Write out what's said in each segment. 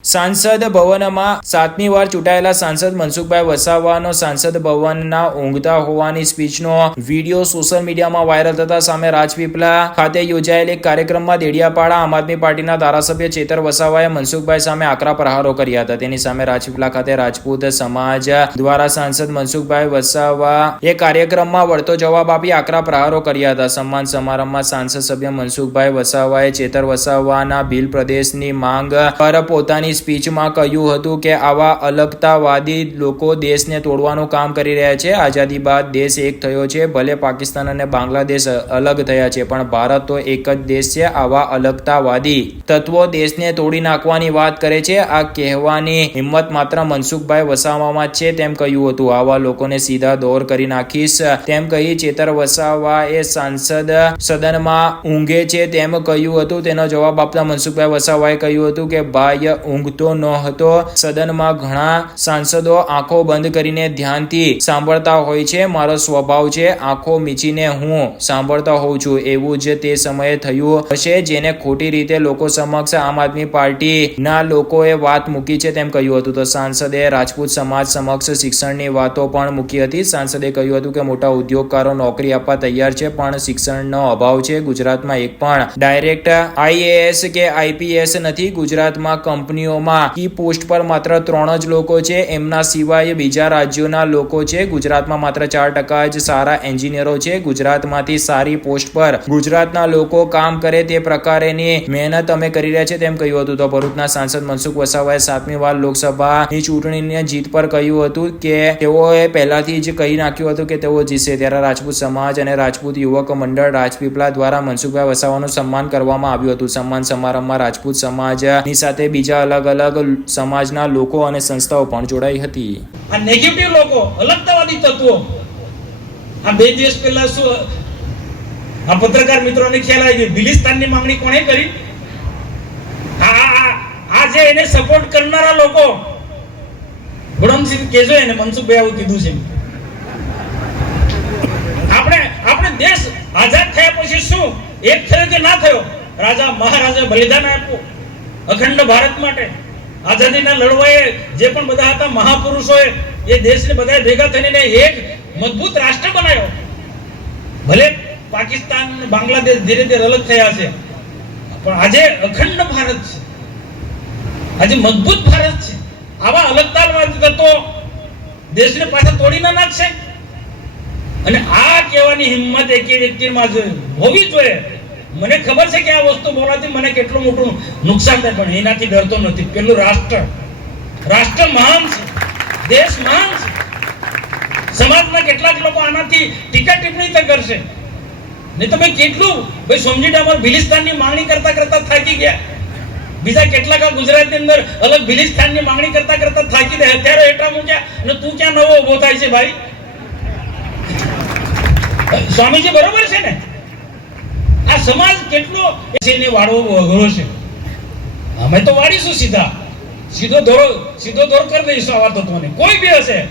સાંસદ ભવનમાં સાતમી વાર ચૂંટાયેલા સાંસદ મનસુખભાઈ વસાવાનો સાંસદ ભવનના ઊંઘતા હોવાની સ્પીચનો વીડિયો સોશિયલ મીડિયામાં વાયરલ થતા સામે રાજપીપલા ખાતે યોજાયેલ એક કાર્યક્રમમાં દેડિયાપાડા આમ આદમી પાર્ટીના ધારાસભ્ય ચેતર વસાવાએ મનસુખભાઈ સામે આકરા પ્રહારો કર્યા હતા. તેની સામે રાજપીપલા ખાતે રાજપૂત સમાજ દ્વારા સાંસદ મનસુખભાઈ વસાવા એ કાર્યક્રમમાં વળતો જવાબ આપી આકરા પ્રહારો કર્યા હતા. સન્માન સમારંભમાં સાંસદ સભ્ય મનસુખભાઈ વસાવાએ ચેતર વસાવાના ભીલ પ્રદેશની માંગ પર પોતાની સ્પીચમાં કહ્યું હતું કે આવા અલગતાવાદી લોકો દેશને તોડવાનું કામ કરી રહ્યા છે. આઝાદી બાદ દેશ એક થયો છે. ભલે પાકિસ્તાન અને બાંગ્લાદેશ અલગ થયા છે, પણ ભારત તો એક જ દેશ છે. આવા અલગતાવાદી તત્વો દેશને તોડી નાખવાની વાત કરે છે. આ કહેવાની હિંમત માત્ર મનસુખભાઈ વસાવામાં છે તેમ કહ્યું હતું. આવા લોકોને સીધા દોર કરી નાખીશ તેમ કહી ચેતર વસાવા એ સાંસદ સદનમાં ઊંઘે છે તેમ કહ્યું હતું. તેનો જવાબ આપતા મનસુખભાઈ વસાવાએ કહ્યું હતું કે, ભાઈ ઊંઘતો ન હતો સદનમાં ઘણા સાંસદો આંખો બંધ કરીને ધ્યાનથી સાંભળતા હોય છે. મારો સ્વભાવ છે, આંખો મીચીને હું સાંભળતા હોઉં છું. એવું જ તે સમયે થયું હશે, જેને ખોટી રીતે લોકો સમક્ષ આમ આદમી પાર્ટીના લોકોએ વાત મૂકી છે તેમ કહ્યું હતું. તો સાંસદે રાજપૂત સમાજ સમક્ષ શિક્ષણની વાતો પણ મૂકી હતી. સાંસદે કહ્યું હતું કે, મોટા ઉદ્યોગકારો નોકરી આપવા તૈયાર છે, પણ શિક્ષણનો અભાવ છે. ગુજરાતમાં એક પણ ડાયરેક્ટ આઈએએસ કે આઈપીએસ નથી. ગુજરાતમાં કંપનીઓમાં કી પોસ્ટ પર માત્ર ત્રણ જ લોકો છે. એમના સિવાય બીજા રાજ્યોના લોકો છે. ગુજરાતમાં માત્ર ચાર ટકા જ સારા એન્જિનિયરો છે. ગુજરાતમાંથી સારી પોસ્ટ પર ગુજરાતના લોકો કામ કરે તે પ્રકારેની મહેનત અમે કરી રહ્યા છે તેમ કહ્યું હતું. તો ભરૂચના સાંસદ મનસુખ વસાવાએ સાતમી વાર લોકસભાની ચૂંટણીની જીત પર કહ્યું હતું કે તેઓએ પહેલાથી જ કહી નાખ્યું હતું કે તેઓ જીતશે. ત્યારે રાજપૂત સમાજ અને રાજપૂત યુવક મંડળ રાજપીપળા દ્વારા મનસુખભાઈ વસાવાનું સન્માન કરવામાં આવ્યું હતું. સન્માન સમારંભમાં રાજપૂત સમાજની સાથે બીજા અલગ અલગ સમાજના લોકો અને સંસ્થાઓ પણ જોડાઈ હતી. આ નેગેટિવ લોકો અલગતાવાદી તત્વો. આ બે દિવસ પહેલા શું, આ પત્રકાર મિત્રોને ખ્યાલ આવી ગયો, બિલિસ્તાનની માંગણી કોણે કરી? આ જે એને સપોર્ટ કરનારા લોકો ગુણમસિંહ કેજો એને, મનસુખભાઈ આવું કીધું છે. આપણે આપણે દેશ આઝાદ થયા પછી શું, એક થયો કે ના થયો? રાજા, મહારાજા બલિદાન આપ્યું. અખંડ ભારત માટે આઝાદીના લડવાએ જે પણ બધા હતા મહાપુરુષોએ એ દેશને બધાએ ભેગા થઈને એક મજબૂત રાષ્ટ્ર બનાવ્યો. ભલે પાકિસ્તાન બાંગ્લાદેશ ધીરે ધીરે અલગ થયા છે, પણ આજે અખંડ ભારત છે. આજે મજબૂત ભારત છે. આવા અલગતાવાદી તત્વો દેશને પાછા તોડી ના નાખશે. અને આ કહેવાની હિંમત એક વ્યક્તિમાં હોવી જોઈએ. મને ખબર છે કે આ વસ્તુ બોલાતી મને કેટલું મોટું નુકસાન થાય, પણ એનાથી ડરતો નથી. પેલું રાષ્ટ્ર. રાષ્ટ્ર મહાન છે. દેશ મહાન છે. સમાજના કેટલાક લોકો આનાથી ટીકા ટિપ્પણી તો કરશે. નહીં તમે કેટલું? ભાઈ સોમજી ડામર ભિલિસ્તાનની માંગણી કરતા કરતા થાકી ગયા. બીજા કેટલાક આ ગુજરાતની અંદર અલગ ભિલિસ્તાનની માંગણી કરતા કરતા થાકી દે અત્યારે એટલા મૂક્યા અને તું ક્યાં નવો ઊભો થાય છે ભાઈ? સ્વામીજી બરોબર છે ને? આ સમાજ કેટલો એને વાળવો અઘરો છે? અમે તો વાળીશું સીધા. સીધો દોરો સીધો દોર કરી દઈશું આવા તત્વોને કોઈ બી હશે.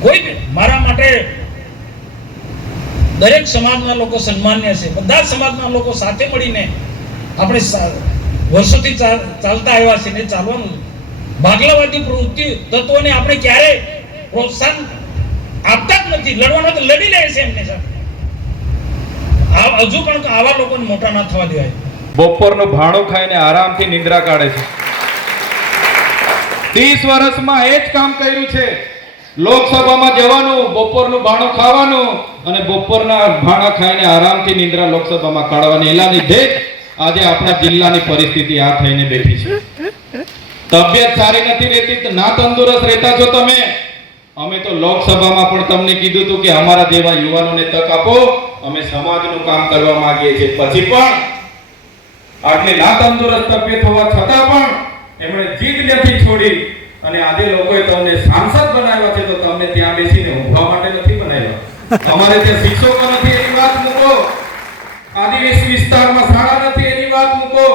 કોઈ બી, મારા માટે દરેક સમાજના લોકો સન્માન્ય છે. બધા સમાજના લોકો સાથે મળીને આપણે વર્ષોથી ચાલતા આવ્યા છે ને ચાલવાનું. ભાગલાવાદી પ્રવૃત્તિ તત્વોને આપણે ક્યારે પ્રોત્સાહન આપતા જ નથી. લડવાનો તો લડી લે છે એમને સાથે આ- હજુ પણ આવા લોકોને મોટા ના થવા દેવાય. બપોરનું ભાણું ખાઈને આરામથી નિંદ્રા કાઢે છે. ત્રીસ વર્ષમાં એ જ કામ કર્યું છે. લોકસભામાં જવાનું, બપોરનું ભાણું ખાવાનું અને બપોરના ભાણા ખાઈને આરામથી નિંદ્રા લોકસભામાં કાઢવાની. એના લીધે આજે આપણા જિલ્લાની પરિસ્થિતિ આ થઈને બેઠી છે. તબિયત સારી નથી રહેતી ના તંદુરસ્ત રહેતા છો તમે? અમે તો લોકસભામાં પણ તમને કીધું હતું કે અમારા જેવા યુવાનોને તક આપો. અમે સમાજનું કામ કરવા માંગીએ છીએ. પછી પણ આટલી ના તંદુરસ્ત તબિયત હોવા છતાં પણ એમણે જીત નથી છોડી અને આજે લોકોએ તમને સાંસદ બનાવ્યા છે તો તમને ત્યાં બેસીને ઊંઘવા માટે નથી બનાવ્યા. અમારે ત્યાં શિક્ષકો નથી એની વાત મૂકો. આદિવાસી વિસ્તારમાં શાળા નથી એની વાત મૂકો.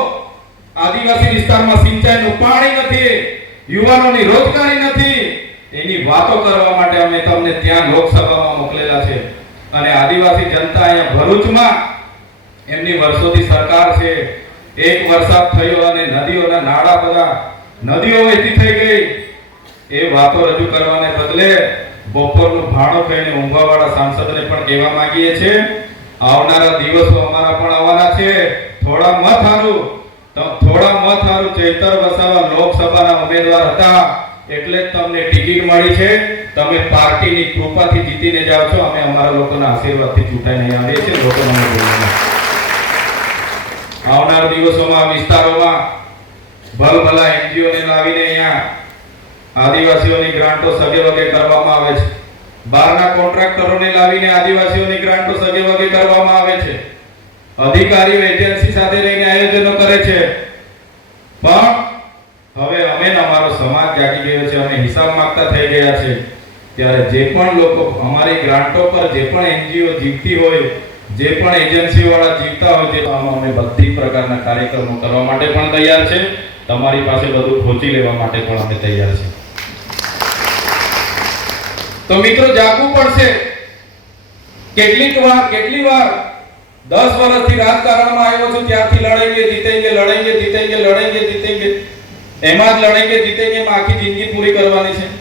આદિવાસી વિસ્તારમાં સિંચાઈનું પાણી નથી, યુવાનોની રોજગારી નથી. એની વાતો કરવા માટે અમે તમને ત્યાં લોકસભામાં મોકલેલા છે. અને આદિવાસી જનતા અહીંયા ભરૂચમાં એમની વર્ષોથી સરકાર છે. એક વરસાદ થયો અને નદીઓના નાળા બધા નદીઓ વહેતી થઈ ગઈ. એ વાતો રજૂ કરવાને બદલે બપોરનું ભાણો ખાઈને ઊંઘવાવાળા સાંસદને પણ કહેવા માંગીએ છીએ. આવનારા દિવસો અમારા પણ આવવાના છે. થોડા મત હારું. થોડા મત હારું ચેતર વસાવા લોકસભાના ઉમેદવાર હતા. એટલે જ તમને ટિકિટ મળી છે. તમે પાર્ટીની કૃપાથી જીતીને જાઓ છો, અમે અમારા લોકોના આશીર્વાદથી ચૂંટાઈને આવીએ છીએ, લોકોનો આવનાર દિવસોમાં, વિસ્તારોમાં ભલભલા એનજીઓ ને લાવીને અહીંયા આદિવાસીઓની ગ્રાન્ટો સગે વગે કરવામાં આવે છે. બહારના કોન્ટ્રાક્ટરોને લાવીને આદિવાસીઓની ગ્રાન્ટો સગે વગે કરવામાં આવે છે. અધિકારીઓ એજન્સી સાથે રહીને આયોજનો કરે છે. પણ હવે અમે અમારો સમાજ જાગી ગયો છે, અમે હિસાબ માંગતા થઈ ગયા છે. ત્યારે જે પણ લોકો અમારી ગ્રાન્ટો પર જે પણ એનજીઓ જીતતી હોય, જે પણ એજન્સી વાળા જીતતા હોય, તે અમે બધી પ્રકારના કાર્યક્રમો કરવા માટે પણ તૈયાર છે. તમારી પાસે બધું ખોચી લેવા માટે પણ અમે તૈયાર છે. તો મિત્રો, જાગવું પડશે. કેટલીક વાર, કેટલી વાર? દસ વર્ષથી રાજકારણમાં આવ્યો છું, ત્યારથી લડેંગે, જીતેંગે લડેંગે જીતેંગે લડેંગે, જીતેંગે. એમાં જ લડેંગે, જીતેંગે આખી જિંદગી પૂરી કરવાની છે.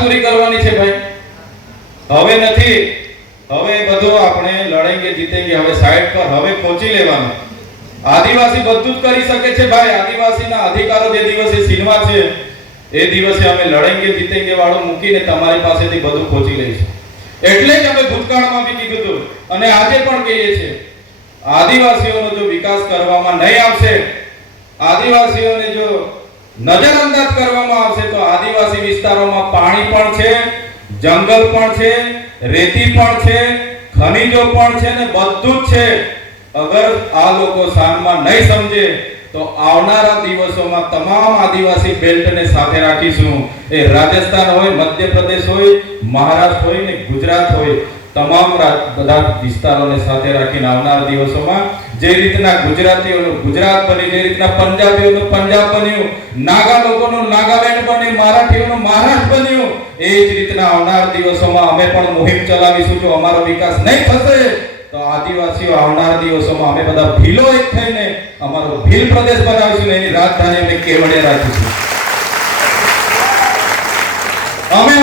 પૂરી કરવાની છે ભાઈ. હવે નથી. હવે બધું આપણે લડેંગે જીતેંગે હવે સાઈડ પર હવે પહોંચી લેવાનું. આદિવાસી બધું જ કરી શકે છે ભાઈ. આદિવાસીના અધિકારો જે દિવસે છીનવા છે, એ દિવસે અમે લડેંગે જીતેંગે વાળું મૂકીને તમારી પાસેથી બધું પહોંચી લઈશું. એટલે જ અમે ભૂતકાળમાં બી કીધું હતું. અને આજે પણ કહીએ છીએ, આદિવાસીઓનો જો વિકાસ કરવામાં નહીં આવશે, આદિવાસીઓને જો નજરઅંદાજ કરવામાં આવશે તો આદિવાસી વિસ્તારોમાં પાણી પણ છે, જંગલ પણ છે, રેતી પણ છે, ખનિજો પણ છે ને બધું જ છે. અગર આ લોકો સાનમાં નહીં સમજે, તો આવનારા દિવસોમાં તમામ આદિવાસી બેલ્ટને સાથે રાખીશું. એ રાજસ્થાન હોય, મધ્યપ્રદેશ હોય, મહારાષ્ટ્ર હોય ને ગુજરાત હોય તમામ બધા વિસ્તારોને સાથે રાખીને આવનાર દિવસોમાં જે રીતના ગુજરાતીઓનું ગુજરાત બન્યું, જે રીતના પંજાબીઓનું પંજાબ બન્યું, નાગા લોકોનું નાગાલેન્ડ બન્યું, મરાઠીઓનું મહારાષ્ટ્ર બન્યું, એ જ રીતના આવનાર દિવસોમાં અમે પણ મુહિમ ચલાવીશું. જો અમારો વિકાસ નહીં થશે, તો આદિવાસીઓ આવનાર દિવસોમાં અમે બધા ભીલો એક થઈને અમારો ભીલ પ્રદેશ બનાવીશું એની રાજધાની અમે કેવડે રાખીશું. અમે